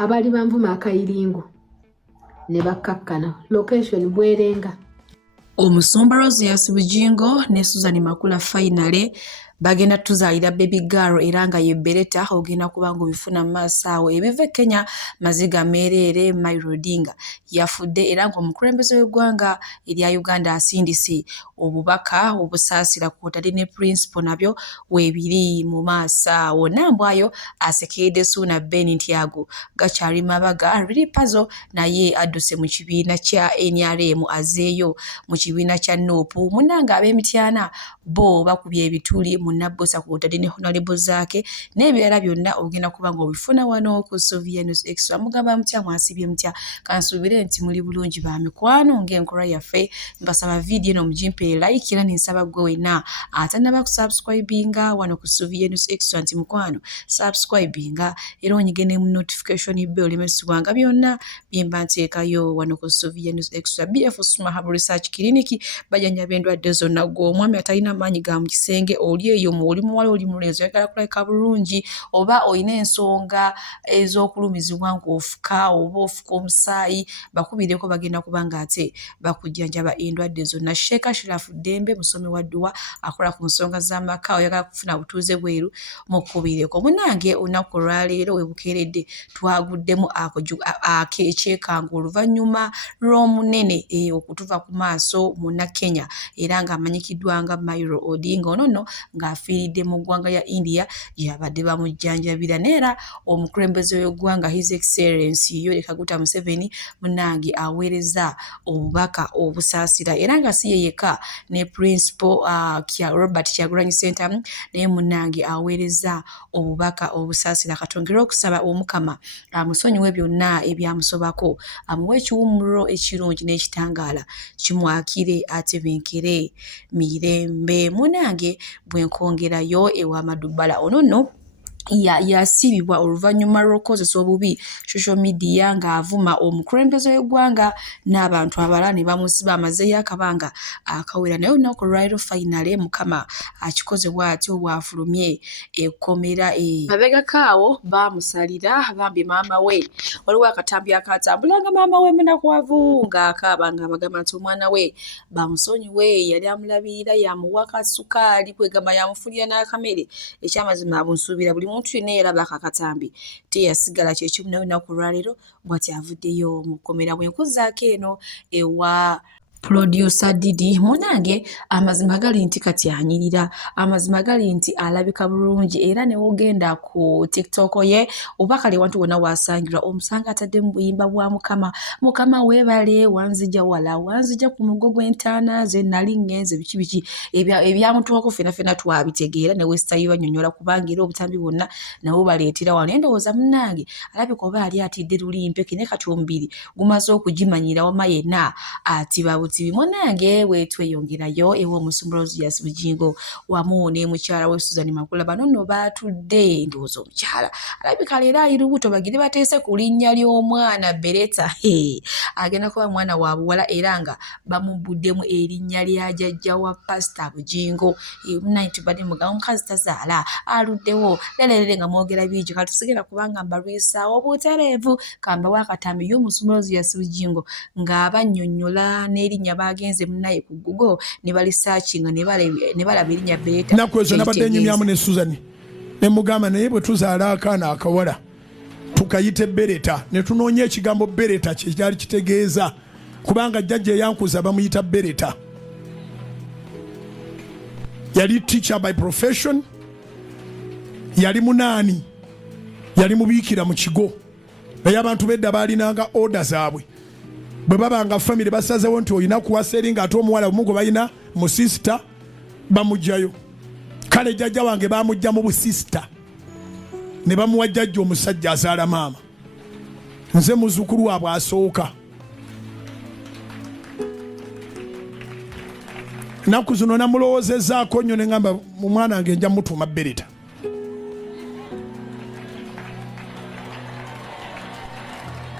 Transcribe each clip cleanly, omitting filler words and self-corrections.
abali banvuma akayiringo ne bakkakkana. Location Bwerenga. Omusumba Rosias Bujingo ne Susan Makula finally bagenda tuzaalira baby girl era nga ye Beretta ogenda kubanga obifuna maaso awo ebive Kenya maziga merere Mailo Odinga yafudde era nga omukulembeze w'eggwanga erya Uganda asindise obubaka obusaasira kw'otadde ne principal nabyo weebiri mu maaso awo. Nambwayo asekeredde Ssuuna Ben Ntyago gakyali mabaga Lili Puzzle naye adduse mu kibiina kya NRM azeeyo mu kibiina kya Nuupu munanga ab'emityana bo bakubye ebituli Nabbosa kw'otadde ne Honorable Zaake n'ebirala byonna ogenda kuba nga obifuna wano ku Sylvia News Extra. Mugamba mutya mwasibye mutya kansuubire nti muli bulungi ba mikwano ng'enkola yaffe mbasaba vidiyo eno mugimpe like era nensaba gwe wenna atannaba kusubscribinga wano ku Sylvia News Extra nti mukwano subscribinga era onyige ne notification bell olemesibwanga byonna bye mba nteekayo wano ku Sylvia News Extra. BF Suma Herbal Research Clinic bajjanjaba endwadde zonna gw'omwami atalina maanyi ga mu kisenge oli eyo oli muwala oli mulenzi oyagala kulabika bulungi oba olina ensonga ez'okulumizibwa ng'ofuka oba ofuka omusaayi bakubireko bagenda kubanga ate bakujjanjaba endwadde zonna. Sheikh Ashraf Dembe musomi wa dduwa akola ku nsonga z'amaka oyagala kufuna butuuze bweru mukubireko. Munange olunaku olwaleero we bukeeredde twaguddemu ekyekango oluvannyuma lw'omunene okutuva ku maaso Munnakenya era ng'amanyikiddwa nga Mailo Odinga ono ng'afiiridde mu ggwanga ya India gy'abadde bamujjanjabira neera omukulembeze w'eggwanga His Excellency Yoweri Kaguta Museveni munange aweereza obubaka obusaasira era nga si ye yekka ne principal Robert Kyagulanyi Ssentamu naye munange aweereza obubaka obusaasira katongera okusaba omukama amusonyiwe byonna ebyamusobako amuwe ekiwummulo ekirungi n'ekitangaala kimwakire atebenkere mirembe. Munange bwenkongerayo ewa Madubbala ono yasibibwa oluvannyuma lw'okukozesa obubi social media ng'avuma omukulembeze w'eggwanga n'abantu abalala ne bamusiba amazeeyo akabanga akawera naye olunaku olwaleero finally mukama akikoze bw'atyo bw'afulumye ekkomera mabegako awo baamusalira bambi maama we waliwo akatambi akatambulanga maama we munakwavu ng'akaaba ng'abagamba nti omwana we bamusonyiwe yali amulabirira yamuwa akasukaali kwegamba yamufulira n'akamere ekyamazima abunsuubira buli muntu yenna yaraba akatambi teyasigala kyekimu naye olunaku olwaleero bw'ati avuddeyo mu kkomera bwenkuzaako eno ewa producer Didi munange amazima gali nti kati anyirira amazima gali nti alabika bulungi era ne wogenda ku TikTok ye oba kale wantu wonna wasangirwa omusanga atadde mu buyimba bwa mukama weebale wanzija wala wanzija ku mugo gw'entaana ze nali ngenze biki ebyamutuwako fena twabitegeera ne westayiwa nyonyola kubanga era obutambi bwonna nabo baleetera wano endowooza munange alabika oba ali atidde lulimpe kine kati omubiri gumaze okugimanyira wama yenna atiba buti munange wetweyongerayo ewa Omusumba Rosias Bujingo wamu ne mukyala we Susan Makula bano nno baatudde ndowooza omukyala alabika leero ali lubuto bagire bateese ku linnya ly'omwana Beretta agenda kuba mwana wa buwala era nga bamubuddemu erinnya lya jjajja wa Pastor Bujingo munange tubadde mugamba omukazi tazaala aluddewo lelelere nga mwogera bingi kati tusigenda kubanga mbalwisaawo obutereevu kamba wakatambi y'Omusumba Rosias Bujingo ng'abannyonnyola n'erinnya bagenze munaye ku Google ne balisearchinga ne balaba erinnya Beretta naku ezo nabadde nyumyamu ne Susan ne mugamba naye bwe tuzaala akaana akawala tukayite Beretta ne tunoonya ekigambo Beretta kye kyali kitegeeza kubanga jjajja eyankuza bamuyita Beretta yali teacher by profession yali munaani yali mubiikira mu kigo naye abantu bedda baalinanga order zaabwe bwe babanga family basazewo nti olina kuwasa eri ng'ate omuwala omugo balina mu sister bamugjayo kale jjajja wange bamujja mu busisita ne bamuwa jjajja omusajja azaala maama nze muzzukulu waabwe asooka naku zino namulowoozezaako nnyo ne ngamba mu mwana wange nja mutuuma Beretta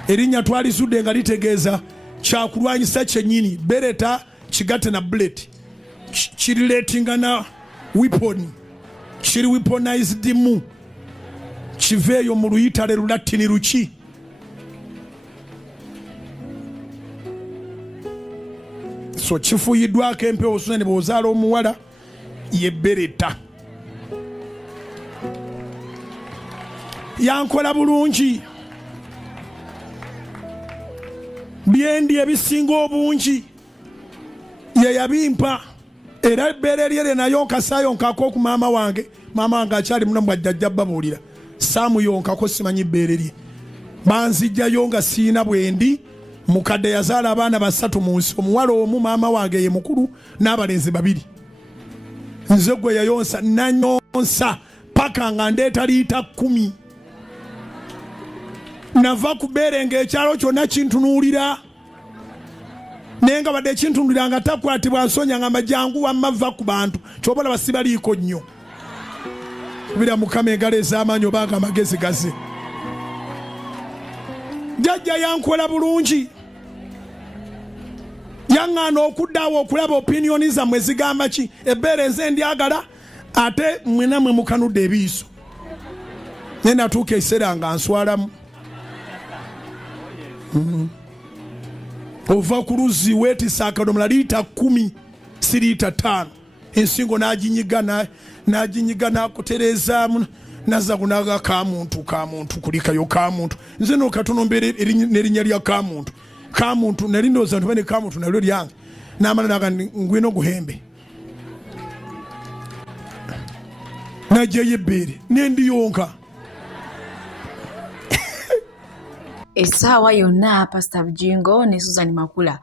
erinnya twalisudde nga litegeeza kyakulwanyisa kyennyini Beretta kigatte na bullet kirileetinga na weapon kiri weaponized mu kiveeyo mu luyitale lulatini luki so kifuyiddwako empewo sunene bw'ozaala omuwala ye bereta. Yankola bulungi byendi ebisinga obungi ye yabimpa era ebbeere lye nayo nkasaayonkako ku maama wange akyali mulamu bwajjajja babuulira saamuyonkako simanyi bbeere lye banzijjayo nga siina bwendi mukadde yazaala abaana 3 mu nsi omuwala omu maama wange ye mukulu n'abalenzi 2 nze gwe yayonsa nanyonsa paka nga ndeeta liita 10 nava ku bbeere ng'ekyalo kyonna kintunuulira naye nga badde kintunuulira nga takwatibwa nsonya ngamba jangu wamma va ku bantu kyobola basibaliiko nnyo kubira Mukama engalo ez'amaanyi obanga amagezi gaze. Jjajja yankola bulungi yaŋŋaana okuddaawo okulaba opinioni zammwe zigamba ki ebbeere nze ndyagala ate mwena mwe mukanudde ebiiso naye natuuka ekiseera nga nswalamu. Ova ku luzzi weetisa akadomola liita 10 si liita 5 ensingo n'aginyiga n'akutereezaamu nazza kunaga kamuntu kulikayo kamuntu nze nokatono mbeere n'erinnya lya kamuntu nali ndowooza nti bane kamuntu nalyo lyange n'amala naga ngwina oguhembe najjayo ebbeere nendiyonka. Essaawa yonna Pastor Bujingo ne Susan Makula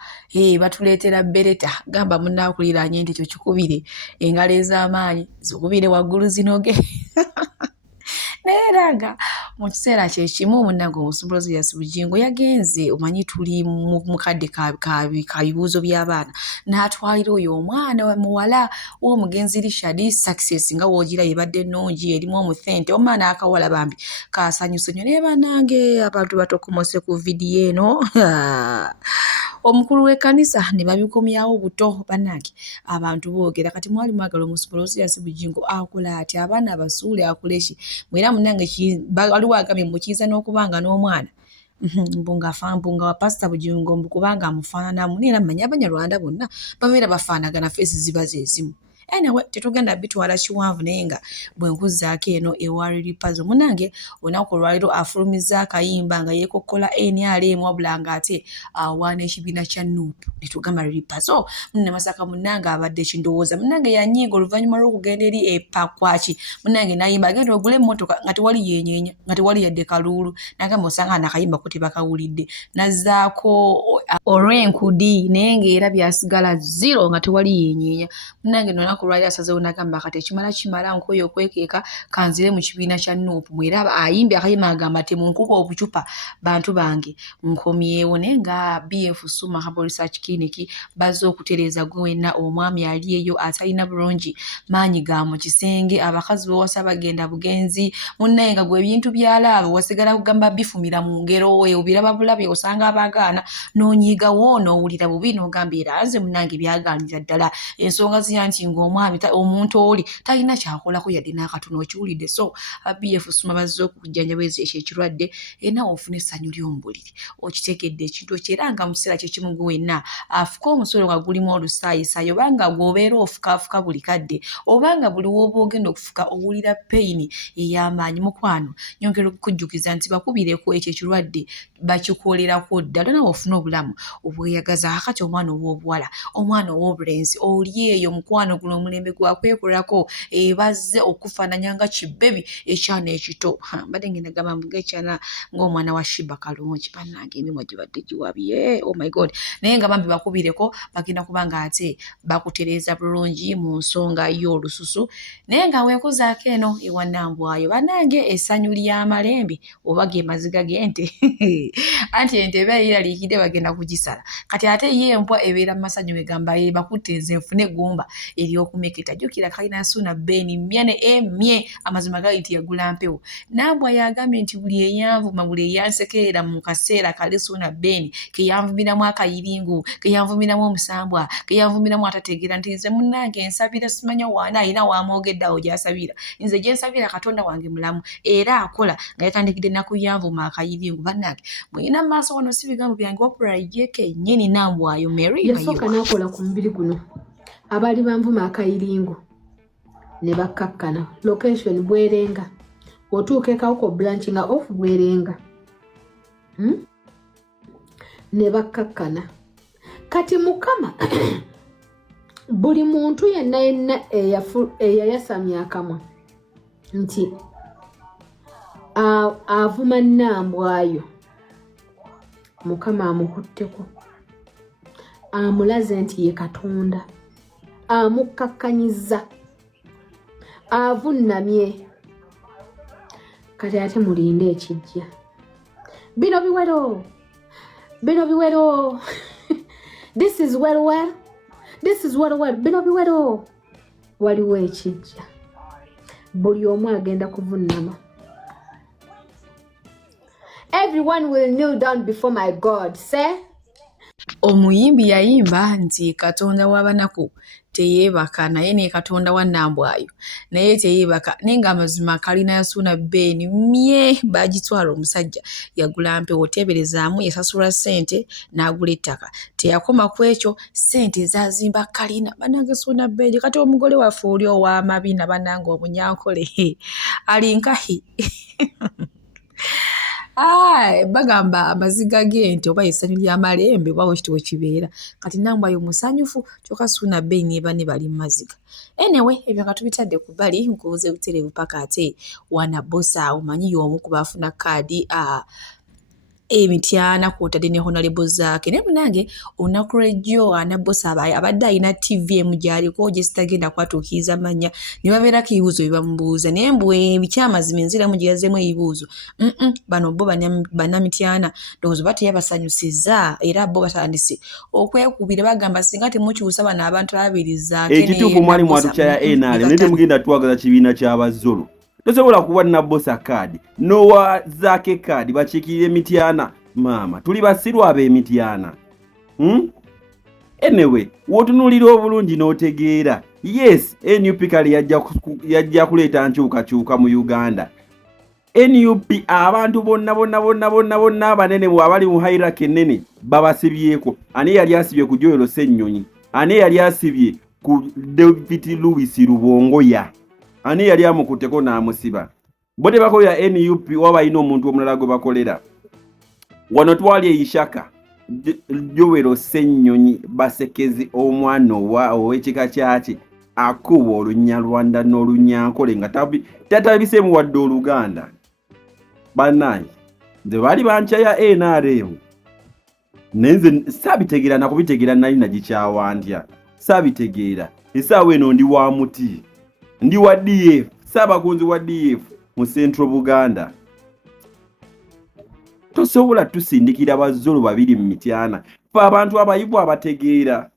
batuleetera bereta gamba munnaakuliraanye nti ekyo kikubire engalo ez'amaanyi zikubire waggulu zinoge naye eraga mu kiseera kyekimu munnange Omusumbuluzi Julius Bujingo yagenze omanyi tuli mu kadde ka bibuuzo by'abaana n'atwalira oyo omwana muwala w'omugenzi Richard Success nga woogira yebadde ennungi erimu omuthente omwana akawala bambi kasanyuse nnyo naye bannange abantu batokomose ku vidiyo eno omukulu w'ekkanisa ne babikomyawo buto bannange abantu boogera kati mwali mwagala Omusumbuluzi Julius Bujingo akola ati abaana abasuule akoleki mwera munnange waliwo agambye mukiiza n'okubanga n'omwana mbunga wa Pastor Bujingo kubanga amufaananamu neera mmanyi Abanyarwanda bonna babeera bafaanagana feesi ziba zezimu. Anyway, tetugenda bitwala kiwanvu naye nga bwe nkuzzaako eno ewa Lilipazo munnange olunaku olwaliro afulumiza akayimba nga yeekokkola NRM wabula ng'ate awaana ekibiina kya Nuupu ne tugamba Lilipazo munne Masaka munnange abadde kindowooza munnange yanyiiga oluvannyuma lw'okugenda eri epakwaki munnange n'ayimba agenda ogula emmotoka nga tewali yenyeenya nga tewali yadde kaluulu n'agamba osanga nakayimba ko tebakawulidde nazzaako olw'enkudi naye ng'era byasigala 0 nga tewali yenyeenya munnange kulwalira asazeewo n'agamba kati kimala nkoyo okwekeeka kanzire mu kibiina kya Nuupu mwera ayimbye akayima agamba temunkuba obucupa bantu bange nkomyewo naye nga BF Suma Herbal Research Clinic bazze okutereeza gwe wenna omwami ali eyo atalina bulungi maanyi ga mu kisenge abakazi bewasa bagenda bugenzi munnaye nga gwe ebintu byalaabo wasigala kugamba bifumira mu ngero we obiraba bulabe osanga abagaana n'onyiiga woono owulira bubi n'ogamba era nze munnange byagaanira ddala ensonga ziya nti omwami omuntu oli talina kyakolako yadde n'akatono okiwulidde so BF Suma bazze okujjanjaba ekyo ekirwadde nawe ofune essanyu ly'omubuliri okitekedde ekintu ekyera nga mu kiseera kyekimu gwe wenna afuka omusolo nga gulimu olusaayisaayi obanga gwobeera ofukaafuka buli kadde obanga buli wooba ogenda okufuka owulira peyini ey'amaanyi mukwano nyongera okukujjukiza nti bakubireko ekyo ekirwadde bakikolerako ddala nawe ofune obulamu obweyagaza akati omwana ow'obuwala omwana ow'obulenzi oli eyo mukwano guno omulembe gwakwekolerako bazze okufaananya nga kibebi ekyana ekito mbadde ngenda gamba mbuga ekyana ng'omwana wa Shiba Kalungi bannange emimwa gibadde giwabye oh my god naye nga bambi bakubireko bagenda kubanga ate bakutereeza bulungi mu nsonga y'olususu naye nga weekuzaako eno ewa Nambwayo bannange essanyu ly'amalembe oba ge maziga g'ente anti ente eba eraliikidde bagenda kugisala kati ate ye empwa ebeera mu masanyu egamba bakutte nze nfune eggumba okumeketa jukira kalina Suna Beni myane emye amazima gali nti yagula mpewo Nambwa yagambye nti buli eyanvuma buli eyansekerera mu kaseera kali Suna Beni ke yanvumiramu akayiringu ke yanvumiramu omusambwa ke yanvumiramu atategeera nti nze munnange ensabira simanya waana ayina wamwogeddawo gy'asabira nze gye nsabira Katonda wange mulamu era akola nga yatandikidde nakuyanvuma akayiringu bannange mulina mu maaso wano si bigambo byange Oprah yeke nnyini Nambwayo Mary yasooka n'akola ku mubiri guno abaali banvuma akayiringu ne bakkakkana location Bwerenga otuuka ekawuko branch nga off Bwerenga ne bakkakkana kati Mukama buli muntu yenna eyayasamya akamwa nti avuma Nambwayo Mukama amukutteko amulaze nti ye Katonda amukkakkanyiza avunnamye kati ate mulinde ekijja bino biwero this is well bino biwero waliwo ekijja buli omu agenda kuvunnama everyone will kneel down before my God say Omuyimbi yayimba nti Katonda w'abanaku teyeebaka naye ne Katonda wa Nambwayo naye teyeebaka nenga amazima kalina ya Suna Beni mye bagitwala omusajja yagula mpewo teberezaamu yasasula ssente n'agula ettaka teyakoma ku ekyo ssente zazimba kalina bannange Suna Beni kati omugole waffe oli ow'amabina bannange omunyankole alinkahi bagamba amaziga g'ente oba essanyu ly'amalembe oba bwekitibwe kibeera kati Nambwayo musanyufu kyokka Suna Beni ne bali mu maziga anyway ebyo nga tubitadde ku bbali nkubuuze butereevu paka ate wana Bosa omanyi y'omu ku baafuna kaadi Emityana kw'otadde ne honorable zaake naye munange olunaku lw'ejjo ana Bosa abadde alina TVM gy'aliko gye sitagenda kwatuukiriza mannya ne babeerako ebibuuzo bye bamubuuza naye mbwe bikyamazima enziramu gye yazzeemu ebibuuzo bano bo bannamityana ndowooza oba teyabasanyusizza era bo batandise okwekubira bagamba singa temukyusa bano abantu ababiri zaake ekituufu mwali mwatukya ya NRM naye temugenda twagaza kibiina ky'abazzolo tosobola kuba na Bosa kaadi nowa zaake kaadi bakiikirira Emityana maama tuli basirwa ab'Emityana anyway wotunuulira obulungi n'otegeera yes NUP kale yajja kuleeta nkyukakyuka mu Uganda NUP abantu bonna abanene abali mu hierarchy ennene babasibyeko ani yali asibye ku Joel Ssennyonyi ani yali asibye ku David Louis Rubongoya ani yali amukutteko n'amusiba bo tebakola NUP waba ino omuntu omulala gwe bakolera wano twali eyishaka Joel Ssennyonyi basekezi omwana ow'ekika kyaki akuba Olunyarwanda n'Olunyankole nga tatabisemu wadde Oluganda bannange nze baali bankya ya NRM nenze saabitegeera nakubitegeera nali nagikyawandya saabitegeera essaawa eno ndi wa muti ndi wa DF Ssaabakunzi wa DF mu Central Buganda tosobola tusindikira bazzolo babiri mu Mityana fe abantu abayivu abategeera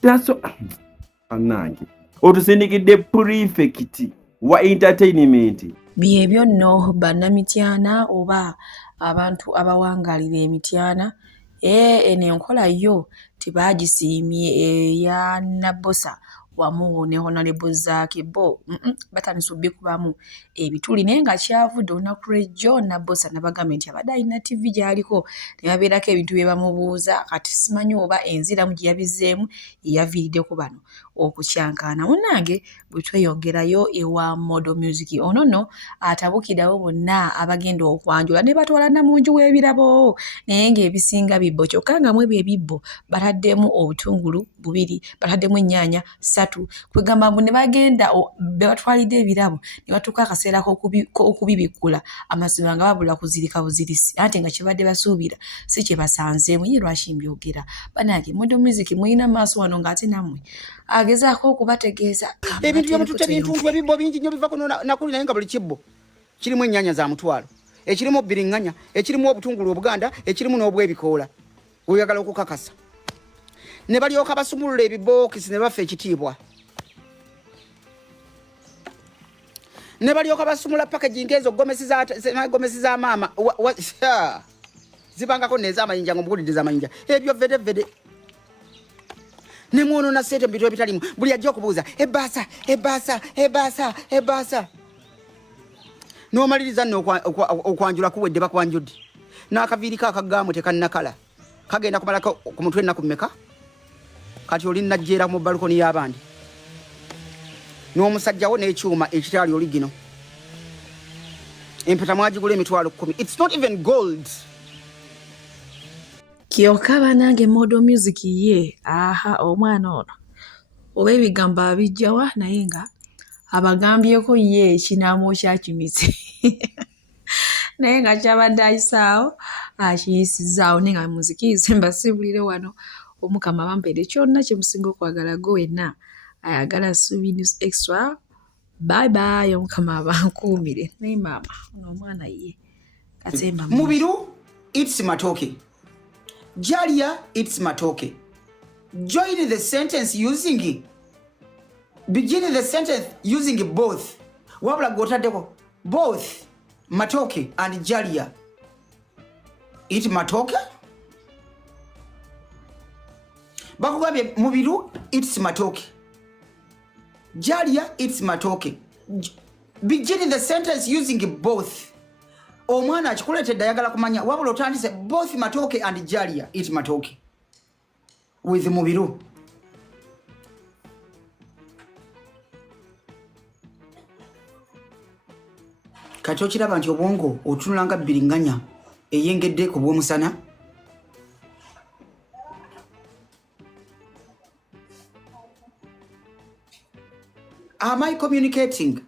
taso anange otusindikidde prefect wa entertainment byebyo nno bannamityana oba abantu abawangalira Emityana eno enkola yo tebagisiimye eya Nabosa wamu ne honorable zaake bo batandise obbikubamu ebituli naye nga kyavudde olunaku lw'ejjo Nabosa n'abagamba nti abadde alina TV gy'aliko ne babeerako ebintu bye bamubuuza kati simanyi oba enziramu gye yabizzeemu yeyaviiriddeko bano okukyankaana munnange bwe tweyongerayo ewa Modo Music ono nno atabukirawo bonna abagenda okwanjula ne batwala Namunju w'ebirabo naye ng'ebisinga bibbo kyokka nga mu ebyo ebibbo bataddemu obutungulu 2 bataddemu ennyaanya 3 kwegamba mbu ne bagenda be batwalidde ebirabo ne batuuka akaseera k'okubibikkula amazima nga babula kuzirika buzirisi ate nga kibadde basuubira si kye basanzeemu ye lwaki mbyogera bannange Modo Music muyina maaso wano ng'ate nammwe agezaako okubategeeza ebintu by'amututte bintuntu ebibbo bingi nnyo biva kuno nakuli naye nga buli kibbo kirimu ennyaanya za mutwalo ekirimu bbiriŋŋanya ekirimu obutungulu Obuganda ekirimu n'obwebikoola oyagala okukakasa ne balyoka basumulula ebibookisi ne bafa ekitiibwa ne balyoka basumula packaging ezo gomesi za mama zibangako neza amayinja ngomugulidde za amayinja ebyo vede ne mwono na sente mbitwe bitalimu buli ajja okubuuza ebasa n'omaliriza nno okwanjula kuwedde bakwanjudde n'akaviiri kakagaamu tekannakala kagenda kumalako ku mutwe ennaku mmeka kati oli najjeera mu balukoni y'abandi n'omusajjawo n'ekyuma ekitali oli gino empeta mwagigula emitwalo 10. It's not even gold. Kyokka banange Modo Music ye omwana ono oba ebigambo abijjawa naye nga abagambyeko ye kinaamu kyakimise naye nga kyabadde ayisaawo akiyisizaawo naye nga muzikirize mbasibulire wano omukama bampeere kyonna kyemusinga okwagala go wenna ayagala Subi News Extra. Bye bye omukama abankuumire naye maama ono omwana ye katemba Mubiru it's matoke. Jalia it's matoke. Join the sentence using it. Begin the sentence using both. Wabula gotadeko both matoke and Jalia. It matoke. Bakugambye Mubiru it's matoke. Jalia it's matoke. Begin the sentence using both. Omwana akikuletedde ayagala kumanya wabula otandise both matoke and Jalia it's matoke with Mubiru. Kati okiraba nti obwongo otunula nga bbiriŋŋanya eyengedde ku bw'omusana. Am I communicating?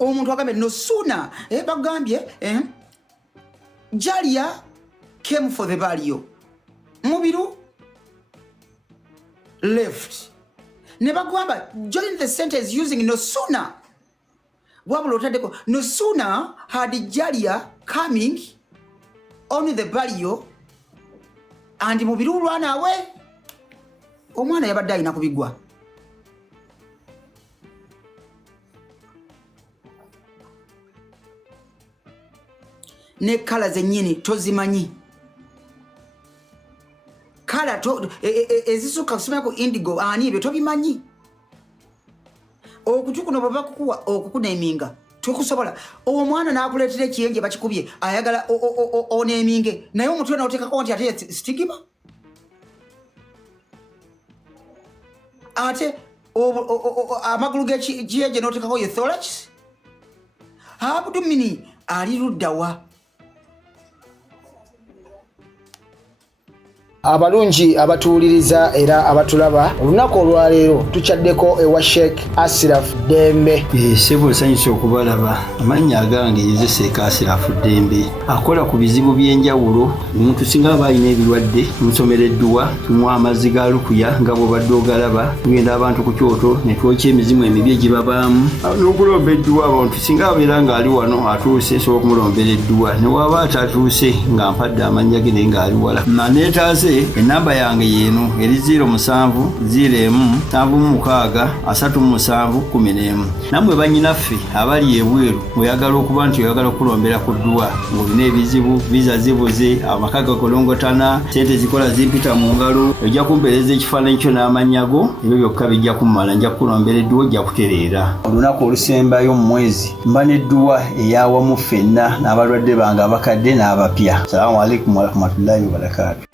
Omuntu agambe no sooner bagambye Jalia came for the burial. Mubiru left. Ne bagamba join the sentence using no sooner. Wabula otadeko no sooner had Jalia coming on the burial and Mubiru ran away. Omwana yabadde alina kubigwa. Ne kala zennyini tozimanyi. Kala ezisuka kusomako indigo ani ebyo tobimanyi. Okutukuno baba kukuwa okukuneminga tukusobola. Omwana n'akuleetera ekiyenje bakikubye ayagala oneminge naye omutwe n'oteekako nti ate stigima. Ate amagulu g'ekiyenje n'oteekako ye thorax. Abdumini ali luddawa. Abalungi abatuuliriza era abatulaba olunaku olwaleero tukyaddeko ewa Sheikh Ashraf Dembe. Sebo sanyusa okubalaba amannya agange Seeka Ashraf Dembe akola ku bizibu by'enjawulo. Omuntu singa aba alina ebirwadde musomereddwa tumuwa amazzi ga lukuya nga bw'obadde ogalaba tugenda abantu ku kyoto ne twokya emizimu emibi egibabaamu n'okulomba edduwa. Abantu singa abeera ng'ali wano atuuse sobola okumulombera edduwa ne waba atatuuse nga mpadde amannya ge naye ng'ali wala maneetaase. Enamba yange yeno eri 0707363711. Namwe bannyinaffe abali ebweru oyagala okuba nti oyagala okulombera ku dduwa ng'olina ebizibu viza zibuze amaka gakolongotana sente zikola zimpita mu ngalo ojja kumpeereza ekifaananyi kyo n'amannya go ebyo byokka bijja kummala nja kukulombera edduwa ojja kutereera. Olunaku olusembayo mu mwezi mba n'edduwa eyawamu ffenna n'abalwadde bange abakadde n'abapya. Salaamu alaikum warahmatullahi wabarakatuh.